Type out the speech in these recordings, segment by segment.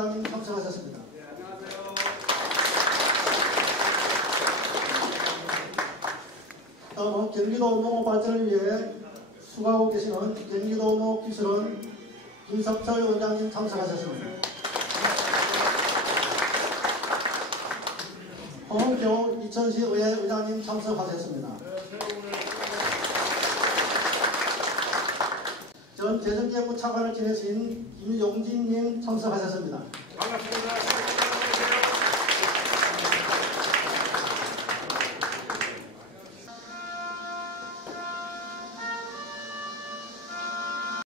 시장님 참석하셨습니다. 네, 안녕하세요. 다음은 경기도 농업 발전을 위해 수고하고 계시는 경기도 농업기술원 김석철 원장님 참석하셨습니다. 홍은경 이천시 의회 의장님 참석하셨습니다. 전 재정기획부 차관을 지내신 김용진님 참석하셨습니다. 반갑습니다.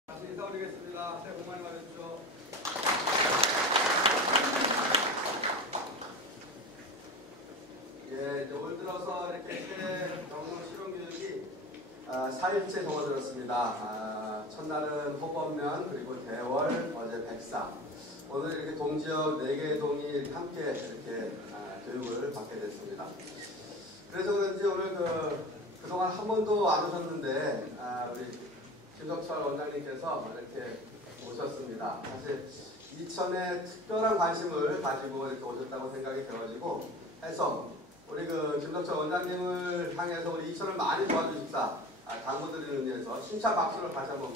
다시 인사드리겠습니다. 새해 복 많이 받으십시오. 예, 이제 올 들어서 이렇게 세계 경로 실용교육이 4일째 접어들었습니다. 첫날은 호범면, 그리고 대월, 어제 백사. 오늘 이렇게 동지역 4개의 동이 이렇게 함께 이렇게 교육을 받게 됐습니다. 그래서 그런지 오늘 그동안 한 번도 안 오셨는데, 우리 김석철 원장님께서 이렇게 오셨습니다. 사실 이천에 특별한 관심을 가지고 이렇게 오셨다고 생각이 되어지고 해서 우리 김석철 원장님을 향해서 우리 이천을 많이 도와주십사 당부드리는 의미에서 심차 박수를 다시 한번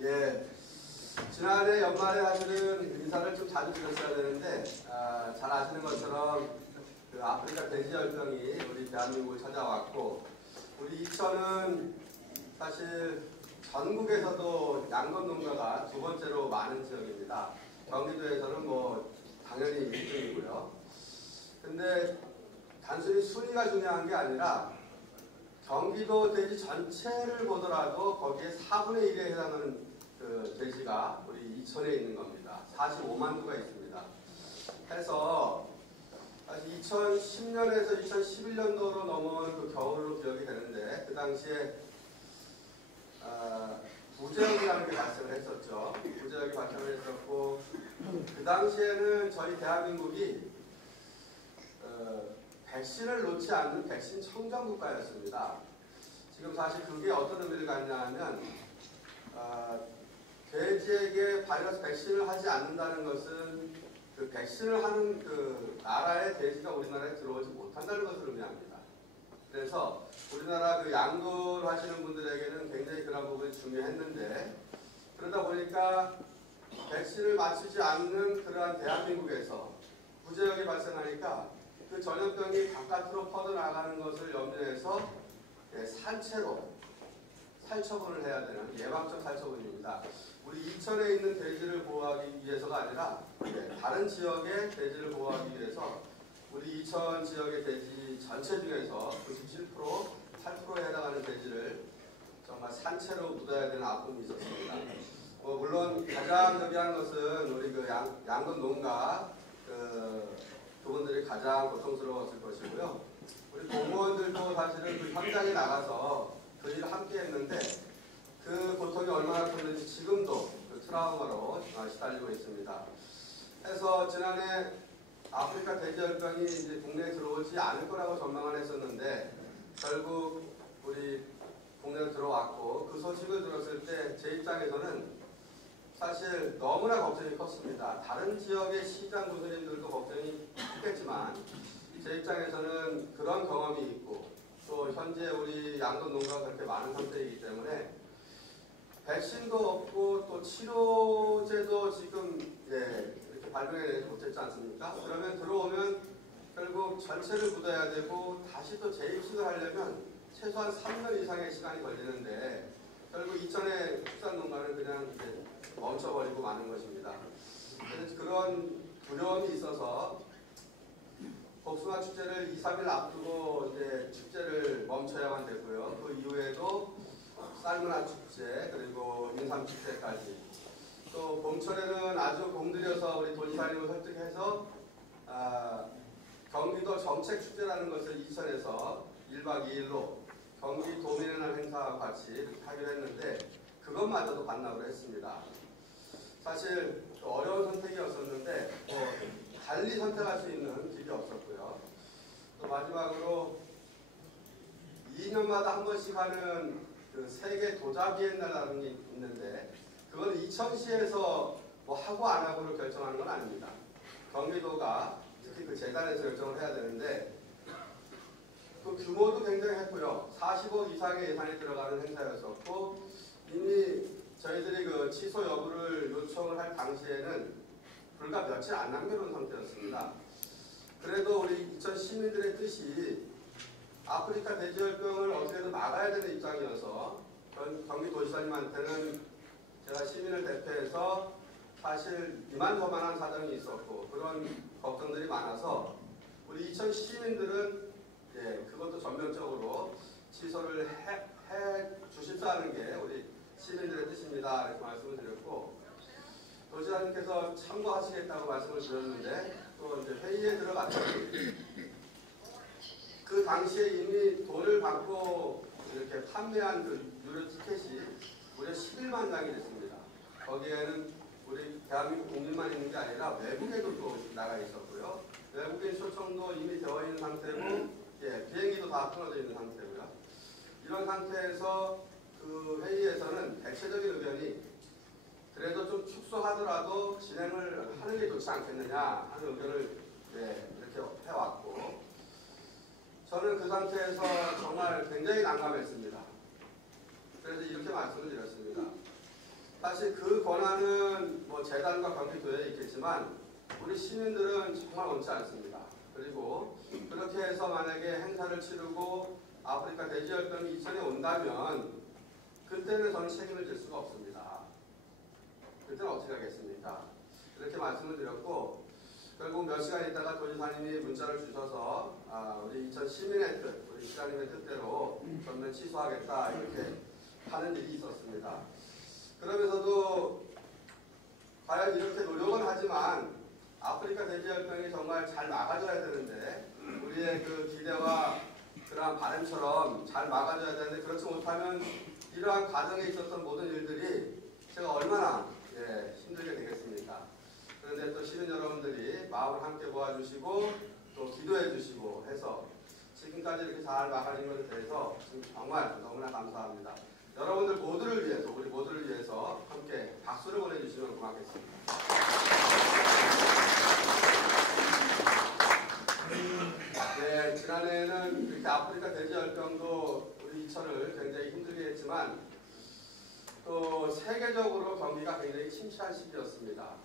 예, 지난해 연말에 사실은 인사를 좀 자주 드렸어야 되는데 잘 아시는 것처럼 그 아프리카 돼지열병이 우리 대한민국을 찾아왔고 우리 이천은 사실 전국에서도 양건 농가가 2번째로 많은 지역입니다. 경기도에서는 뭐 당연히 1등이고요. 근데 단순히 순위가 중요한 게 아니라 경기도 돼지 전체를 보더라도 거기에 4분의 1에 해당하는 그 돼지가 우리 이천에 있는 겁니다. 45만 두가 있습니다. 해서 2010년에서 2011년도로 넘어온 그 겨울로 기억이 되는데 그 당시에 부재역이라는 게 발생을 했었죠. 부재역이 발생을 했었고 그 당시에는 저희 대한민국이 백신을 놓지 않는 백신 청정국가였습니다. 지금 사실 그게 어떤 의미를 갖냐 하면 돼지에게 바이러스 백신을 하지 않는다는 것은 그 백신을 하는 그 나라의 돼지가 우리나라에 들어오지 못한다는 것을 의미합니다. 그래서 우리나라 그 양돈 하시는 분들에게는 굉장히 그런 부분이 중요했는데 그러다 보니까 백신을 맞추지 않는 그러한 대한민국에서 부재역이 발생하니까 그 전염병이 바깥으로 퍼져나가는 것을 염두해서 산채로 살처분을 해야 되는 예방적 살처분입니다. 우리 이천에 있는 돼지를 보호하기 위해서가 아니라 다른 지역의 돼지를 보호하기 위해서 우리 이천 지역의 돼지 전체 중에서 97%, 8%에 해당하는 돼지를 정말 산채로 묻어야 되는 아픔이 있었습니다. 물론 가장 중요한 것은 우리 그 양건 농가 그분들이 가장 고통스러웠을 것이고요. 우리 공무원들도 사실은 그 현장에 나가서 그 일을 함께 했는데 그 고통이 얼마나 컸는지 지금도 그 트라우마로 시달리고 있습니다. 그래서 지난해 아프리카 돼지열병이 이제 국내에 들어오지 않을 거라고 전망을 했었는데 결국 우리 국내에 들어왔고 그 소식을 들었을 때 제 입장에서는 사실 너무나 걱정이 컸습니다. 다른 지역의 시장 군수님들도 걱정이 했겠지만 제 입장에서는 그런 경험이 있고 또 현재 우리 양돈 농가가 그렇게 많은 상태이기 때문에 백신도 없고 또 치료제도 지금 이렇게 발명해내지 못했지 않습니까? 그러면 들어오면 결국 전체를 묻어야 되고 다시 또 재입식을 하려면 최소한 3년 이상의 시간이 걸리는데 결국 이천의 축산농가는 그냥 이제 멈춰버리고 마는 것입니다. 그래서 그런 두려움이 있어서 복숭아 축제를 2, 3일 앞두고 이제 축제를 멈춰야만 되고요. 그 이후에도 쌀문화 축제 그리고 인삼 축제까지 또 봄철에는 아주 공들여서 우리 도지사님을 설득해서 경기도 정책 축제라는 것을 이천에서 1박 2일로 경기 도민의 날 행사와 같이 하기로 했는데 그것마저도 반납을 했습니다. 사실 어려운 선택이었었는데 달리 선택할 수 있는 길이 없었고요. 또 마지막으로 2년마다 한 번씩 하는 그 세계 도자 비엔날이라는 게 있는데 그건 이천시에서 뭐 하고 안 하고를 결정하는 건 아닙니다. 경기도가 특히 그 재단에서 결정을 해야 되는데 그 규모도 굉장히 했고요. 40억 이상의 예산이 들어가는 행사였었고 이미 저희들이 그 취소 여부를 요청을 할 당시에는 불과 며칠 안 남겨놓은 상태였습니다. 그래도 우리 이천 시민들의 뜻이 아프리카 돼지열병을 어떻게든 막아야 되는 입장이어서 경기도지사님한테는 제가 시민을 대표해서 사실 이만저만한 사정이 있었고 그런 걱정들이 많아서 우리 이천 시민들은 그것도 전면적으로 취소를 해 주십사는 게 우리 시민들의 뜻입니다. 이렇게 말씀을 드렸고 도지사님께서 참고하시겠다고 말씀을 드렸는데 또 이제 회의에 들어갔더니 그 당시에 이미 돈을 받고 이렇게 판매한 그 유료 티켓이 무려 11만 장이 됐습니다. 거기에는 우리 대한민국 국민만 있는 게 아니라 외국에도 또 나가 있었고요. 외국인 초청도 이미 되어 있는 상태고 비행기도 다 끊어져 있는 상태고요. 이런 상태에서 그 회의에서는 대체적인 의견이 그래도 좀 축소하더라도 진행을 하는 게 좋지 않겠느냐 하는 의견을 이렇게 해왔고 저는 그 상태에서 정말 굉장히 난감했습니다. 그래서 이렇게 말씀을 드렸습니다. 사실 그 권한은 뭐 재단과 경기도에 있겠지만 우리 시민들은 정말 원치 않습니다. 그리고 그렇게 해서 만약에 행사를 치르고 아프리카 돼지열병이 이천에 온다면 그때는 저는 책임을 질 수가 없습니다. 그때는 어떻게 하겠습니까? 이렇게 말씀을 드렸고 결국 몇 시간 있다가 도지사님이 문자를 주셔서 우리 이천 시민의 뜻, 우리 시장님의 뜻대로 전면 취소하겠다 이렇게 하는 일이 있었습니다. 그러면서도 과연 이렇게 노력은 하지만 아프리카 돼지열병이 정말 잘 막아줘야 되는데 우리의 그 기대와 그러한 바람처럼 잘 막아줘야 되는데 그렇지 못하면 이러한 과정에 있었던 모든 일들이 제가 얼마나 힘들게 되겠습니까? 그런데 또 시민 여러분들이 마음을 함께 모아주시고 또 기도해 주시고 해서 지금까지 이렇게 잘 막아진 것에 대해서 정말 너무나 감사합니다. 여러분들 모두를 위해서 우리 모두를 위해서 함께 박수를 보내주시면 고맙겠습니다. 네, 지난해에는 이렇게 아프리카 돼지열병도 우리 이천을 굉장히 힘들게 했지만 또 세계적으로 경기가 굉장히 침체한 시기였습니다.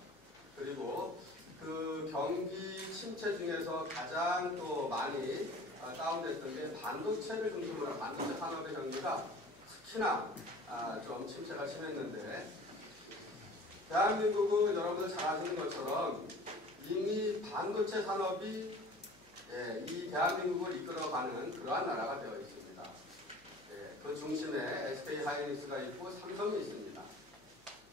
그리고 그 경기 침체 중에서 가장 또 많이 다운됐던 게 반도체를 중심으로 한 반도체 산업의 경기가 특히나 좀 침체가 심했는데 대한민국은 여러분들 잘 아시는 것처럼 이미 반도체 산업이 이 대한민국을 이끌어가는 그러한 나라가 되어 있습니다. 그 중심에 SK 하이닉스가 있고 삼성이 있습니다.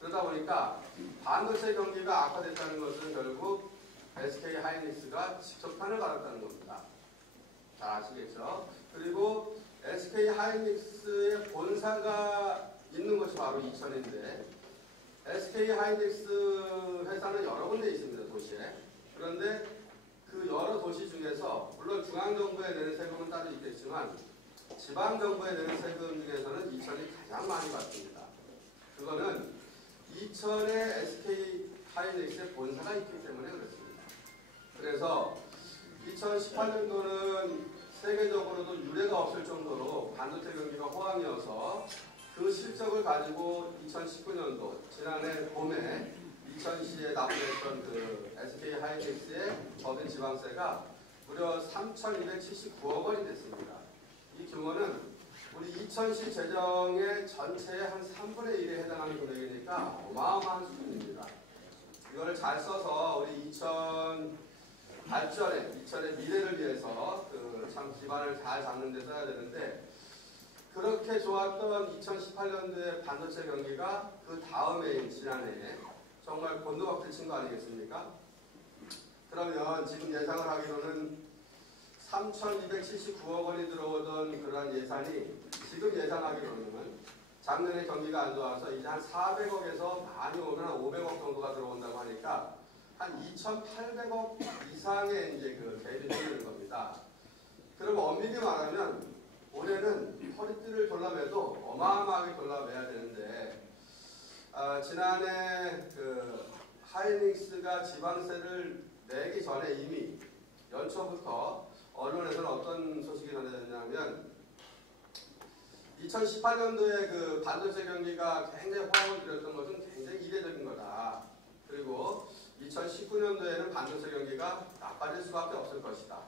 그러다 보니까 반도체 경기가 악화됐다는 것은 결국 SK 하이닉스가 직접 편을 받았다는 겁니다. 잘 아시겠죠? 그리고 SK 하이닉스의 본사가 있는 것이 바로 이천인데 SK 하이닉스 회사는 여러 군데 있습니다. 도시에. 그런데 그 여러 도시 중에서 물론 중앙정부에 내는 세금은 따로 있겠지만 지방정부에 내는 세금 중에서는 이천이 가장 많이 받습니다. 그거는 이천에 SK 하이닉스의 본사가 있기 때문에 그렇습니다. 그래서 2018년도는 세계적으로도 유례가 없을 정도로 반도체 경기가 호황이어서 그 실적을 가지고 2019년도 지난해 봄에 이천시에 납부했던 그 SK 하이닉스의 법인 지방세가 무려 3,279억 원이 됐습니다. 이 규모는 우리 이천시 재정의 전체의 한 3분의 1에 해당하는 금액이니까 어마어마한 수준입니다. 이거를 잘 써서 우리 이천 발전에, 이천의 미래를 위해서 그 참 기반을 잘 잡는 데 써야 되는데 그렇게 좋았던 2018년도의 반도체 경기가 그 다음해인 지난해에 정말 곤두박질 친 거 아니겠습니까? 그러면 지금 예상을 하기로는 3,279억 원이 들어오던 그런 예산이 지금 예상하기로는 작년에 경기가 안 좋아서 이제 한 400억에서 많이 오면 한 500억 정도가 들어온다고 하니까 한 2,800억 이상의 이제 그 대입이 되는 겁니다. 그럼 엄밀히 말하면 올해는 허리띠를 졸라매도 어마어마하게 졸라매야 되는데 지난해 그 하이닉스가 지방세를 내기 전에 이미 연초부터 언론에서는 어떤 소식이 전해졌냐면 2018년도에 그 반도체 경기가 굉장히 호황을 누렸던 것은 굉장히 이례적인 거다. 그리고 2019년도에는 반도체 경기가 나빠질 수밖에 없을 것이다.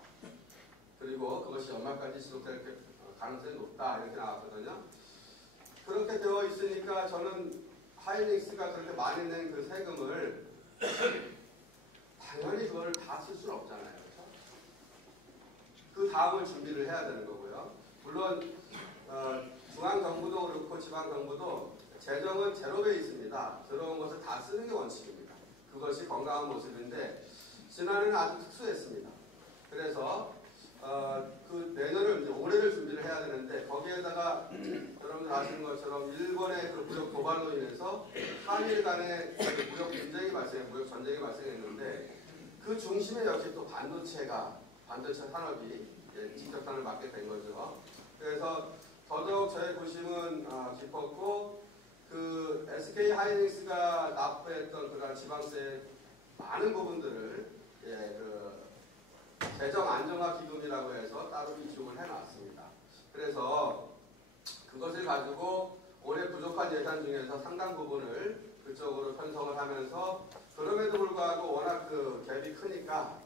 그리고 그것이 연말까지 지속될 가능성이 높다. 이렇게 나왔거든요. 그렇게 되어 있으니까 저는 하이닉스가 그렇게 많이 낸 그 세금을 당연히 그걸 다 쓸 수는 없잖아요. 그렇죠? 그 다음을 준비를 해야 되는 거고요. 물론 중앙정부도 그렇고 지방정부도 재정은 제로 베이스입니다. 들어온 것을 다 쓰는 게 원칙입니다. 그것이 건강한 모습인데 지난해는 아주 특수했습니다. 그래서 그 내년을 이제 올해를 준비를 해야 되는데 거기에다가 여러분들 아시는 것처럼 일본의 그 무역 도발로 인해서 한일 간의 무역 전쟁이 발생했는데 그 중심에 역시 또 반도체 산업이 직접탄을 맞게 된 거죠. 그래서 더더욱 저의 고심은 깊었고 그 SK 하이닉스가 납부했던 그런 지방세 많은 부분들을 그 재정 안정화 기금이라고 해서 따로 비축을 해놨습니다. 그래서 그것을 가지고 올해 부족한 예산 중에서 상당 부분을 그쪽으로 편성을 하면서 그럼에도 불구하고 워낙 그 갭이 크니까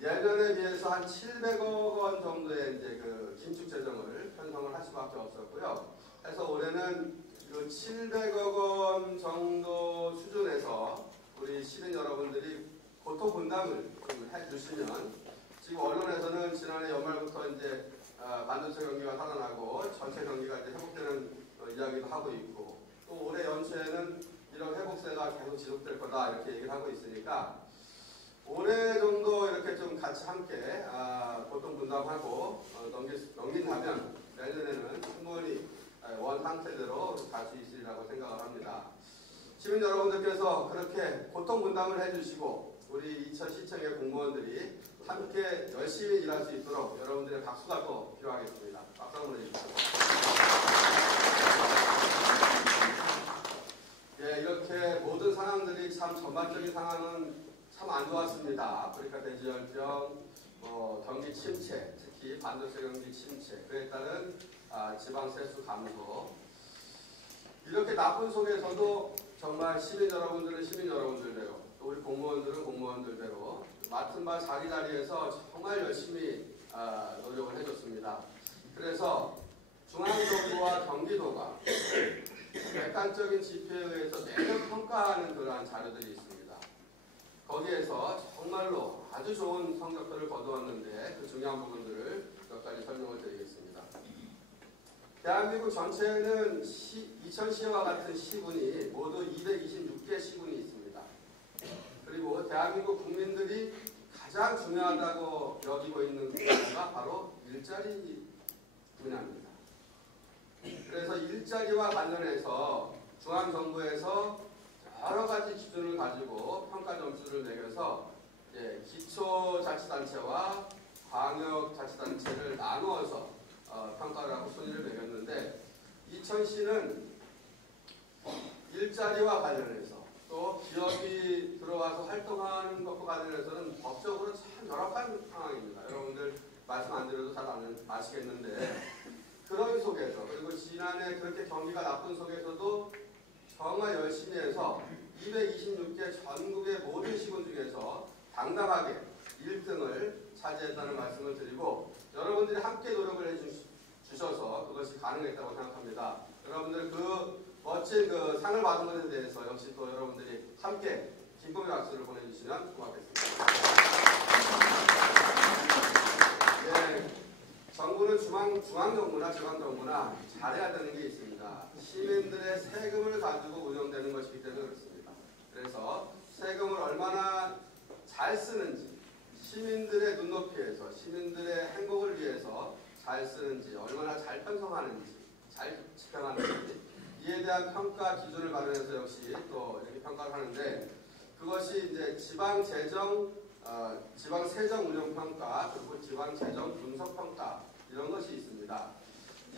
예년에 비해서 한 700억 원 정도의 이제 그 긴축 재정을 편성을 할 수밖에 없었고요. 그래서 올해는 그 700억 원 정도 수준에서 우리 시민 여러분들이 고통 분담을 좀 해주시면 지금 언론에서는 지난해 연말부터 이제 반도체 경기가 살아나고 전체 경기가 이제 회복되는 이야기도 하고 있고 또 올해 연초에는 이런 회복세가 계속 지속될 거다 이렇게 얘기를 하고 있으니까 올해 정도 이렇게 좀 같이 함께 고통 분담하고 넘긴다면 내년에는 충분히 원 상태대로 갈 수 있으리라고 생각을 합니다. 시민 여러분들께서 그렇게 고통 분담을 해주시고 우리 이천시청의 공무원들이 함께 열심히 일할 수 있도록 여러분들의 박수가 또 필요하겠습니다. 박수 한번 해주십시오. 예, 이렇게 모든 상황들이 참 전반적인 상황은 참 안 좋았습니다. 아프리카 돼지열병, 경기 침체, 특히 반도체 경기 침체, 그에 따른 지방 세수 감소. 이렇게 나쁜 속에서도 정말 시민 여러분들은 시민 여러분들대로, 또 우리 공무원들은 공무원들대로 맡은 바 자기 자리에서 정말 열심히 노력을 해줬습니다. 그래서 중앙정부와 경기도가 객관적인 지표에 의해서 매년 평가하는 그러한 자료들이 있습니다. 거기에서 정말로 아주 좋은 성적표를 거두었는데 그 중요한 부분들을 몇 가지 설명을 드리겠습니다. 대한민국 전체에는 2000시와 같은 시군이 모두 226개 시군이 있습니다. 그리고 대한민국 국민들이 가장 중요하다고 여기고 있는 분야가 바로 일자리 분야입니다. 그래서 일자리와 관련해서 중앙정부에서 여러 가지 기준을 가지고 평가 점수를 매겨서 기초자치단체와 광역자치단체를 나누어서 평가를 하고 순위를 매겼는데 이천시는 일자리와 관련해서 또 기업이 들어와서 활동하는 것과 관련해서는 법적으로 참 열악한 상황입니다. 여러분들 말씀 안 드려도 잘 아시겠는데 그런 속에서 그리고 지난해 그렇게 경기가 나쁜 속에서도 정말 열심히 해서 226개 전국의 모든 시군 중에서 당당하게 1등을 차지했다는 말씀을 드리고 여러분들이 함께 노력을 해주셔서 그것이 가능했다고 생각합니다. 여러분들 그 멋진 그 상을 받은 것에 대해서 역시 또 여러분들이 함께 기쁨의 박수를 보내주시면 고맙겠습니다. 네, 정부는 중앙정부나 지방정부나 잘해야 되는 게 있습니다. 시민들의 세금을 가지고 운영되는 것이기 때문에 그렇습니다. 그래서 세금을 얼마나 잘 쓰는지, 시민들의 눈높이에서 시민들의 행복을 위해서 잘 쓰는지, 얼마나 잘 편성하는지, 잘 집행하는지 이에 대한 평가 기준을 마련해서 역시 또 이렇게 평가를 하는데 그것이 이제 지방세정 운영평가 그리고 지방재정 분석평가 이런 것이 있습니다.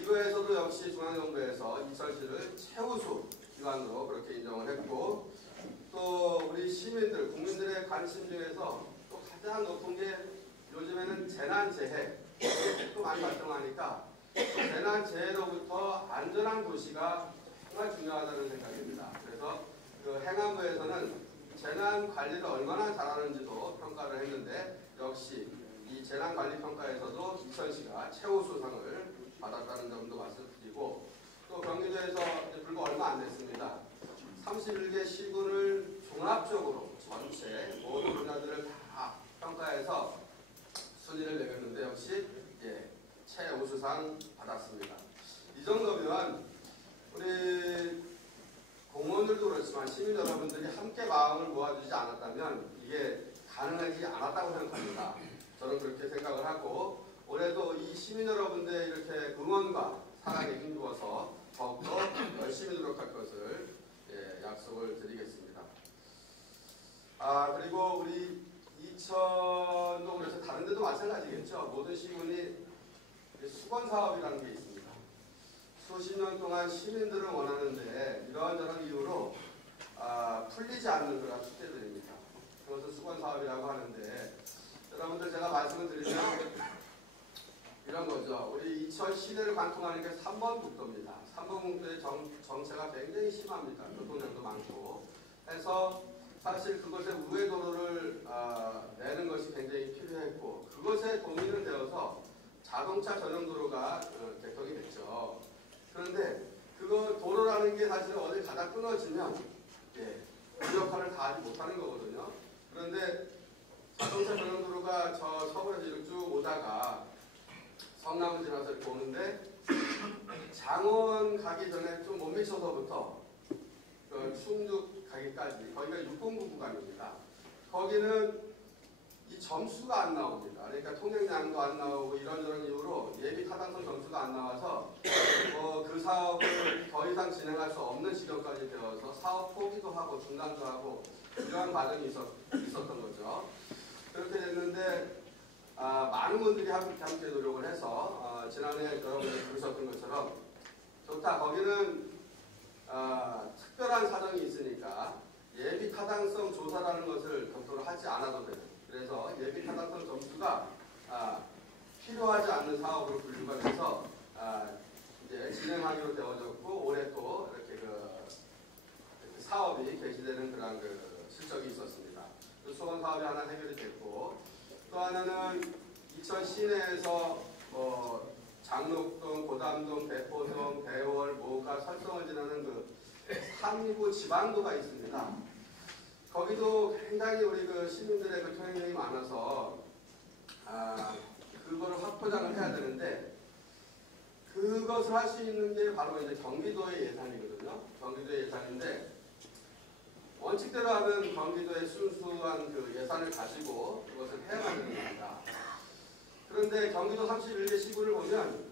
이거에서도 역시 중앙정부에서 이천시를 최우수 기관으로 그렇게 인정을 했고, 또 우리 시민들, 국민들의 관심 중에서 또 가장 높은 게 요즘에는 재난재해, 이게 또 많이 발생하니까 재난재해로부터 안전한 도시가 정말 중요하다는 생각입니다. 그래서 그 행안부에서는 재난 관리를 얼마나 잘하는지도 평가를 했는데, 역시 이 재난 관리 평가에서도 이천시가 최우수상을 받았다는 점도 말씀드리고, 또 경기도에서 이제 불과 얼마 안 됐습니다. 31개 시군을 종합적으로 전체 모든 분야들을 다 평가해서 순위를 매겼는데 역시 최우수상 받았습니다. 이 정도면 우리 공무원들도 그렇지만 시민 여러분들이 함께 마음을 모아주지 않았다면 이게 가능하지 않았다고 생각합니다. 저는 그렇게 생각을 하고, 올해도 이 시민 여러분들의 이렇게 응원과 사랑에 힘입어서 더욱더 열심히 노력할 것을 약속을 드리겠습니다. 그리고 우리 이천도 그래서 다른 데도 마찬가지겠죠. 모든 시군이 수건 사업이라는 게 있습니다. 수십 년 동안 시민들은 원하는데 이런저런 이유로 풀리지 않는 그런 숙제들입니다. 그것을 수건 사업이라고 하는데, 여러분들 제가 말씀을 드리면 이런 거죠. 우리 이천 시내를 관통하는 게 3번 국도입니다. 3번 국도의 정체가 굉장히 심합니다. 교통량도 많고 해서 사실 그것에 우회도로를 내는 것이 굉장히 필요했고, 그것에 동의는 되어서 자동차 전용 도로가 개통이 됐죠. 그런데 그거 도로라는 게 사실 어디 가다 끊어지면 그 역할을 다 하지 못하는 거거든요. 그런데 자동차 전용 도로가 저 서울에서 이렇게 쭉 오다가 성남을 지나서 이렇게 오는데, 장원 가기 전에 좀 못 미쳐서부터 충북 가기까지 거기가 609 구간입니다. 거기는 이 점수가 안 나옵니다. 그러니까 통행량도 안 나오고 이런저런 이유로 예비 타당성 점수가 안 나와서 그 사업을 더 이상 진행할 수 없는 지경까지 되어서 사업 포기도 하고 중단도 하고 이러한 과정이 있었던 거죠. 그렇게 됐는데 많은 분들이 함께 노력을 해서 지난해 여러분들이 들으셨던 것처럼 좋다. 거기는 특별한 사정이 있으니까 예비 타당성 조사라는 것을 별도로 하지 않아도 돼요. 그래서 예비 타당성 점수가 필요하지 않는 사업으로 분류가 돼서 이제 진행하기로 되어졌고, 올해 또 이렇게 그 사업이 개시되는 그런 실적이 있었습니다. 그 수건 사업이 하나 해결이 됐고, 또 하나는 이천 시내에서 장록동, 고담동, 대포동, 대월, 모가, 설성을 지나는 그 3구 지방도가 있습니다. 거기도 굉장히 우리 그 시민들의 그 통행량이 많아서 그거를 확보장을 해야 되는데, 그것을 할 수 있는 게 바로 이제 경기도의 예산이거든요. 경기도의 예산인데, 원칙대로 하면 경기도의 순수한 그 예산을 가지고 그것을 해야만 되는 겁니다. 그런데 경기도 31개 시군을 보면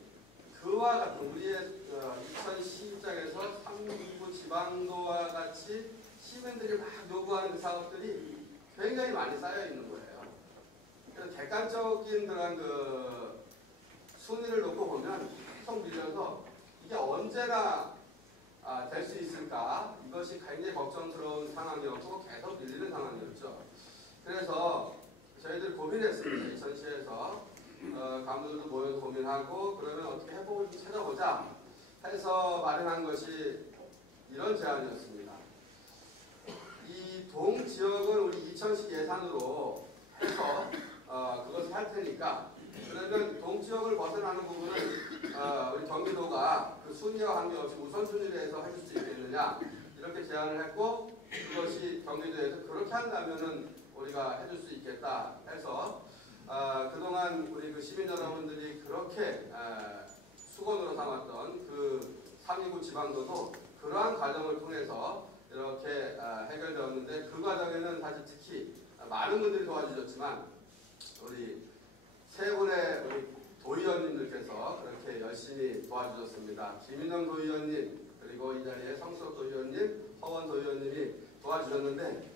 그와 같은 우리의 이천시 입장에서 3구 지방도와 같이 시민들이 막 요구하는 그 사업들이 굉장히 많이 쌓여 있는 거예요. 그래서 객관적인 그런 그 순위를 놓고 보면 계속 밀려서 이게 언제나 될 수 있을까, 이것이 굉장히 걱정스러운 상황이었고 계속 밀리는 상황이었죠. 그래서 저희들이 고민했습니다. 이천시에서 간부들도 모여서 고민하고 그러면 어떻게 해법을 좀 찾아보자 해서 마련한 것이 이런 제안이었습니다. 이 동 지역을 우리 이천시 예산으로 해서 그것을 할 테니까, 그러면 동 지역을 벗어나는 부분은 우리 경기도가 그 순위와 관계없이 우선순위로 해서 해줄 수 있겠느냐, 이렇게 제안을 했고, 그것이 경기도에서 그렇게 한다면은 우리가 해줄 수 있겠다 해서 그동안 우리 그 시민 여러분들이 그렇게 수건으로 삼았던 그 3.29 지방도도 그러한 과정을 통해서 이렇게 해결되었는데, 그 과정에는 사실 특히 많은 분들이 도와주셨지만 우리 세 분의 우리 도의원님들께서 그렇게 열심히 도와주셨습니다. 김인영 도의원님, 그리고 이 자리에 성수석 도의원님, 허원 도의원님이 도와주셨는데,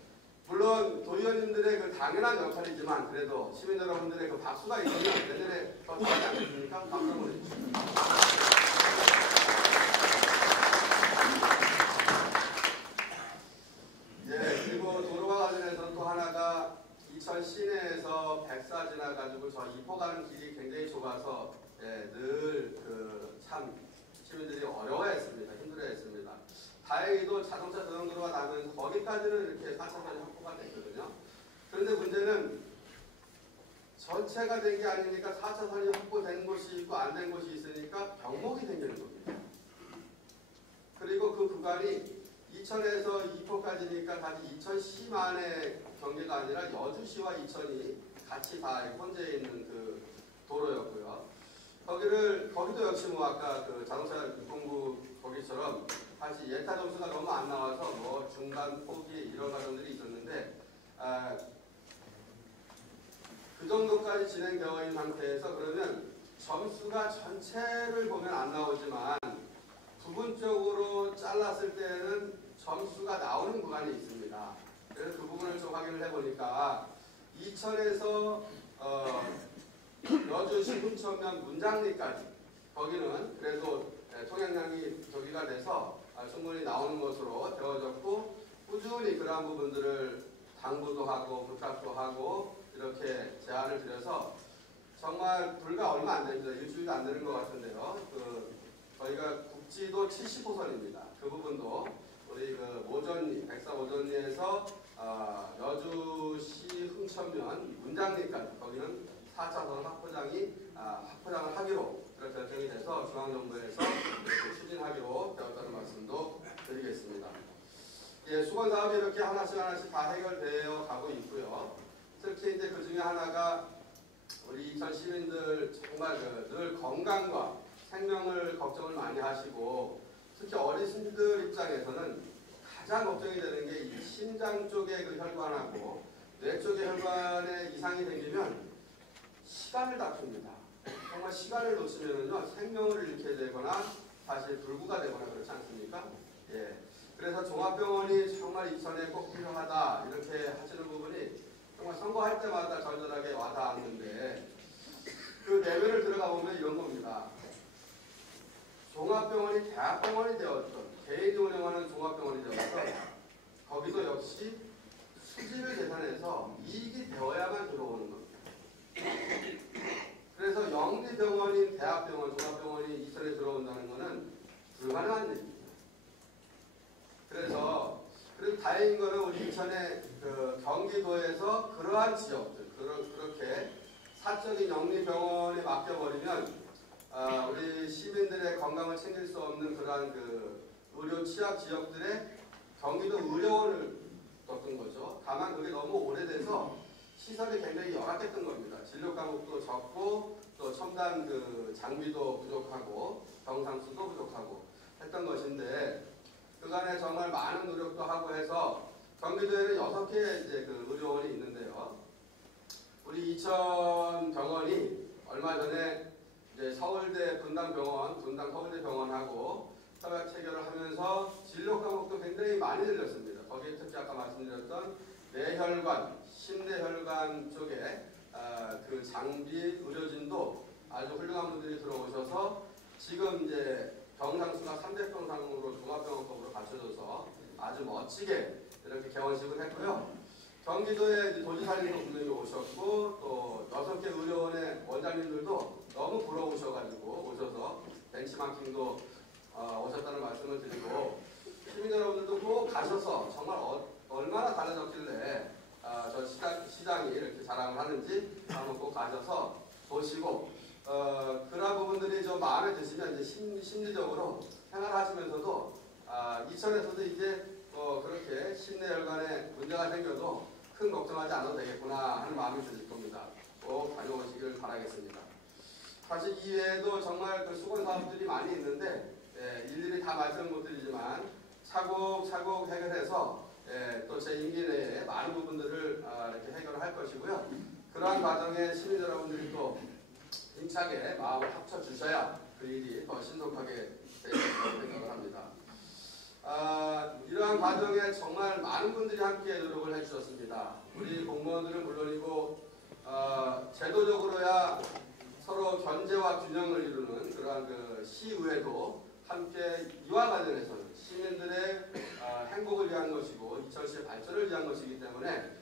물론 도의원님들의 그 당연한 역할이지만 그래도 시민 여러분들의 그 박수가 있으면 내년에 더 잘하지 않겠습니까? 박수 한번 해주십시오. 3차 저정도로가 나면서 거기까지는 이렇게 4차선이 확보가 됐거든요. 그런데 문제는 전체가 된 게 아니니까 4차선이 확보된 곳이 있고 안 된 곳이 있으니까 병목이 생기는 겁니다. 그리고 그 구간이 이천에서 이포까지니까 다시 이천시만의 경계가 아니라 여주시와 이천이 같이 다 혼재해 있는 그 도로였고요. 거기도 역시 뭐 아까 그 자동차 공부 거기처럼 사실 예타 점수가 너무 안 나와서 뭐 중간 포기 이런 과정들이 있었는데 그 정도까지 진행되어 있는 상태에서 그러면 점수가 전체를 보면 안 나오지만 부분적으로 잘랐을 때는 점수가 나오는 구간이 있습니다. 그래서 그 부분을 좀 확인을 해보니까 이천에서 여주시 훈천면 문장리까지 거기는 그래도 통행량이 저기가 돼서 충분히 나오는 것으로 되어졌고 꾸준히 그러한 부분들을 당부도 하고 부탁도 하고 이렇게 제안을 드려서 정말 불과 얼마 안 됩니다. 일주일도 안 되는 것 같은데요. 저희가 국지도 70호선입니다. 그 부분도 우리 그 오전리, 백사 오전리에서 여주시 흥천면 문장리까지 거기는 4차선 확포장을 하기로 그런 결정이 돼서 중앙정부에서 추진하기로 되었다는 말씀도 드리겠습니다. 예, 수건 사업이 이렇게 하나씩 다 해결되어 가고 있고요. 특히 이제 그 중에 하나가 우리 이천 시민들 정말 늘 건강과 생명을 걱정을 많이 하시고 특히 어르신들 입장에서는 가장 걱정이 되는 게 이 심장 쪽의 그 혈관하고 뇌 쪽의 혈관에 이상이 생기면 시간을 다툽니다. 정말 시간을 놓치면은요 생명을 잃게 되거나 사실 불구가 되거나 그렇지 않습니까? 예. 그래서 종합병원이 정말 이천에 꼭 필요하다 이렇게 하시는 부분이 정말 선거할 때마다 절절하게 와닿았는데 그 내면을 들어가 보면 이런 겁니다. 종합병원이 대학병원이 되었던 개인이 운영하는 종합병원이 되어서 거기도 역시 수지를 계산해서 이익이 되어야만 들어오는 겁니다. 그래서 영리병원인 대학병원, 종합병원이 이천에 들어온다는 것은 불가능한 일입니다. 그래서 다행인 것은 우리 이천의 경기도에서 그러한 지역들, 그렇게 사적인 영리병원에 맡겨버리면 우리 시민들의 건강을 챙길 수 없는 그러한 의료 취약 지역들에 경기도 의료원을 뒀던 거죠. 다만 그게 너무 오래돼서 시설이 굉장히 열악했던 겁니다. 진료 과목도 적고 또 첨단 장비도 부족하고 병상수도 부족하고 했던 것인데 그간에 정말 많은 노력도 하고 해서 경기도에는 6개의 이제 의료원이 있는데요. 우리 이천 병원이 얼마 전에 이제 서울대 분당병원, 분당 서울대병원하고 협약 체결을 하면서 진료 과목도 굉장히 많이 늘렸습니다. 거기에 특히 아까 말씀드렸던 뇌혈관, 심뇌혈관 쪽에 그 장비, 의료진도 아주 훌륭한 분들이 들어오셔서 지금 이제 병상수가 300병상으로 종합병원법으로 갖춰져서 아주 멋지게 이렇게 개원식을 했고요. 경기도에 도지사님도 분명히 오셨고 또 6개 의료원의 원장님들도 너무 부러우셔가지고 오셔서 벤치마킹도 오셨다는 말씀을 드리고 시민 여러분들도 꼭 가셔서 정말 얼마나 달라졌길래 저 시장이 이렇게 자랑을 하는지 한번 꼭 가셔서 보시고 그런 부분들이 좀 마음에 드시면 이제 심리적으로 생활하시면서도 이천에서도 이제 그렇게 심뇌혈관에 문제가 생겨도 큰 걱정하지 않아도 되겠구나 하는 마음이 드실 겁니다. 꼭 다녀오시길 바라겠습니다. 사실 이외에도 정말 수건 사업들이 많이 있는데 일일이 다 말씀을 못 드리지만 차곡차곡 해결해서 또 제 임기 내에 많은 부분들을 이렇게 해결을 할 것이고요. 그러한 과정에 시민 여러분들이 또 힘차게 마음을 합쳐주셔야 그 일이 더 신속하게 될 것이라고 생각을 합니다. 이러한 과정에 정말 많은 분들이 함께 노력을 해주셨습니다. 우리 공무원들은 물론이고 제도적으로야 서로 견제와 균형을 이루는 그러한 시의회도 함께 이와 관련해서는 시민들의 행복을 위한 것이고 이천시의 발전을 위한 것이기 때문에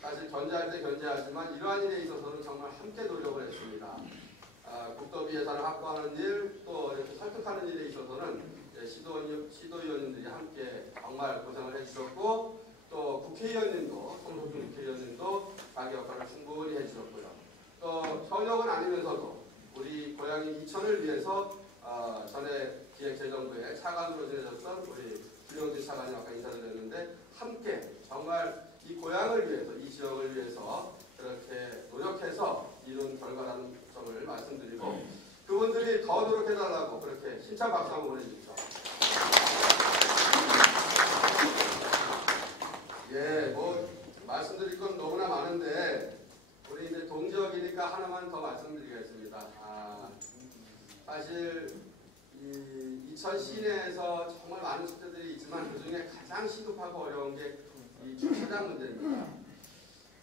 사실 견제할 때 견제하지만 이러한 일에 있어서는 정말 함께 노력을 했습니다. 국도비 예산을 확보하는 일, 또 이렇게 설득하는 일에 있어서는 시도위원님들이 함께 정말 고생을 해주셨고 또 국회의원님도 송석준 국회의원님도 자기 역할을 충분히 해주셨고요. 또 현역은 아니면서도 우리 고향인 이천을 위해서 전에 기획재정부의 차관으로 지내셨던 우리 김영진 차관님 아까 인사드렸는데 함께 정말 이 고향을 위해서 이 지역을 위해서 그렇게 노력해서 이룬 결과라는 점을 말씀드리고 그분들이 더 노력해달라고 그렇게 힘찬 박수 한번 보내주십시오. 예, 뭐 말씀드릴 건 너무나 많은데 우리 이제 동지역이니까 하나만 더 말씀드리겠습니다. 사실 이 이천 시내에서 정말 많은 숙제들이 있지만 그 중에 가장 시급하고 어려운 게 이 주차장 문제입니다.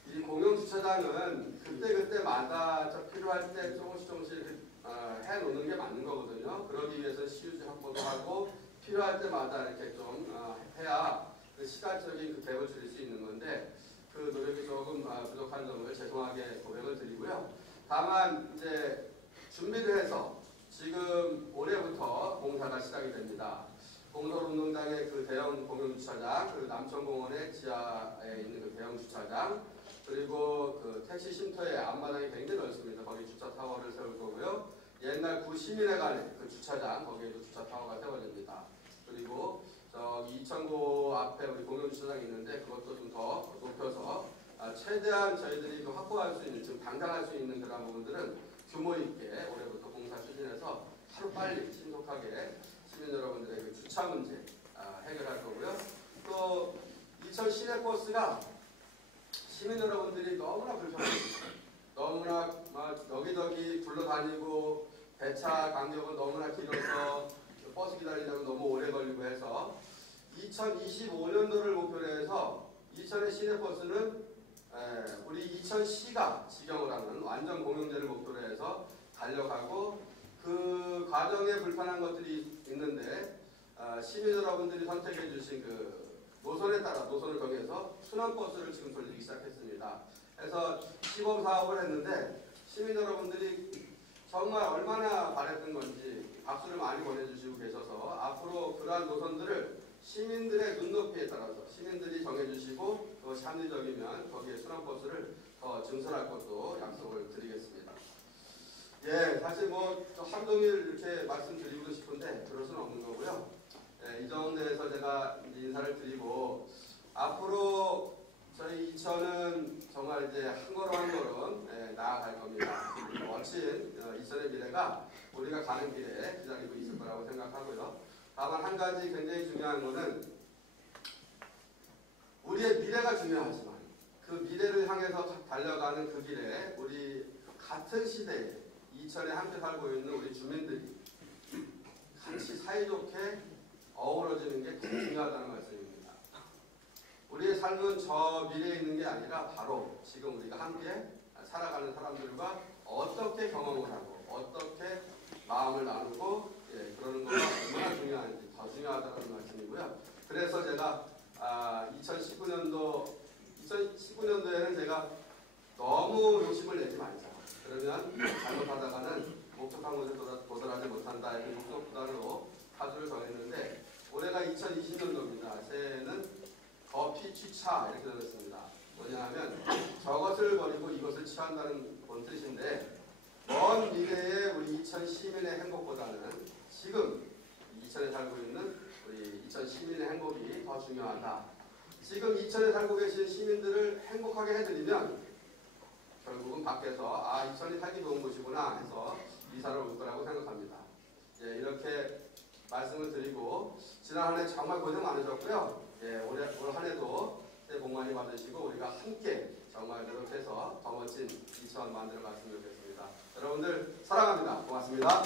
이 공용 주차장은 그때마다 필요할 때 조금씩 해놓는 게 맞는 거거든요. 그러기 위해서 시유지 확보도 하고 필요할 때마다 이렇게 좀 해야 그 시간적인 그 갭을 줄일 수 있는 건데 그 노력이 조금 부족한 점을 죄송하게 고백을 드리고요. 다만 이제 준비를 해서 지금 올해부터 공사가 시작이 됩니다. 공설운동장의 그 대형 공용주차장, 그 남천공원의 지하에 있는 그 대형 주차장, 그리고 그 택시 쉼터의 앞마당이 굉장히 넓습니다. 거기 주차 타워를 세울 거고요. 옛날 구시민회관의 그 주차장, 거기에도 주차 타워가 세워집니다. 그리고 저기 이천고 앞에 우리 공용주차장이 있는데 그것도 좀 더 높여서 최대한 저희들이 그 확보할 수 있는, 지금 당장할 수 있는 그런 부분들은 규모 있게 올해부터 공사 추진해서 하루빨리 신속하게 시민 여러분들의 그 주차 문제 해결할 거고요. 또 이천 시내버스가 시민 여러분들이 너무나 불편합니다. 너무나 막 여기저기 둘러다니고 배차 간격은 너무나 길어서 버스 기다리려면 너무 오래 걸리고 해서 2025년도를 목표로 해서 이천의 시내버스는 우리 이천시가 지경을 하는 완전 공용제를 목표로 해서 달려가고 그 과정에 불편한 것들이 있는데 시민 여러분들이 선택해 주신 그 노선에 따라 노선을 정해서 순환버스를 지금 돌리기 시작했습니다. 그래서 시범 사업을 했는데 시민 여러분들이 정말 얼마나 바랬던 건지 박수를 많이 보내주시고 계셔서 앞으로 그러한 노선들을 시민들의 눈높이에 따라서 시민들이 정해주시고 그것이 합리적이면 거기에 순환버스를 더 증설할 것도 약속을 드리겠습니다. 예, 사실 뭐 하루 종일 이렇게 말씀드리고 싶은데 그럴 수는 없는 거고요. 예, 이 정도에서 제가 이제 인사를 드리고 앞으로 저희 이천은 정말 이제 한 걸음 한 걸음 나아갈 겁니다. 멋진 이천의 미래가 우리가 가는 길에 기다리고 있을 거라고 생각하고요. 다만 한 가지 굉장히 중요한 거는 우리의 미래가 중요하지만 그 미래를 향해서 달려가는 그 길에 우리 같은 시대에 이천에 함께 살고 있는 우리 주민들이 같이 사이좋게 어우러지는 게 더 중요하다는 말씀입니다. 우리의 삶은 저 미래에 있는 게 아니라 바로 지금 우리가 함께 살아가는 사람들과 어떻게 경험을 하고 어떻게 마음을 나누고 그러는 것이 얼마나 중요한지 더 중요하다는 말씀이고요. 그래서 제가 2019년도에는 제가 너무 욕심을 내지 말자. 그러면 잘못하다가는 목적한 곳에 도달하지 못한다. 이렇게 목적보다로 가수를 정했는데 올해가 2020년도입니다. 새해에는 거피 취차 이렇게 되었습니다. 뭐냐면 저것을 버리고 이것을 취한다는 본 뜻인데 먼 미래의 우리 이천 시민의 행복보다는 지금 이천에 살고 있는 우리 이천 시민의 행복이 더 중요하다. 지금 이천에 살고 계신 시민들을 행복하게 해드리면 결국은 밖에서 이천이 살기 좋은 곳이구나 해서 이사를 올 거라고 생각합니다. 예, 이렇게 말씀을 드리고 지난 한 해 정말 고생 많으셨고요. 예, 올 한 해도 새해 복 많이 받으시고 우리가 함께 정말 노력해서 더 멋진 이천 만들어 갔으면 좋겠습니다. 여러분들 사랑합니다. 고맙습니다.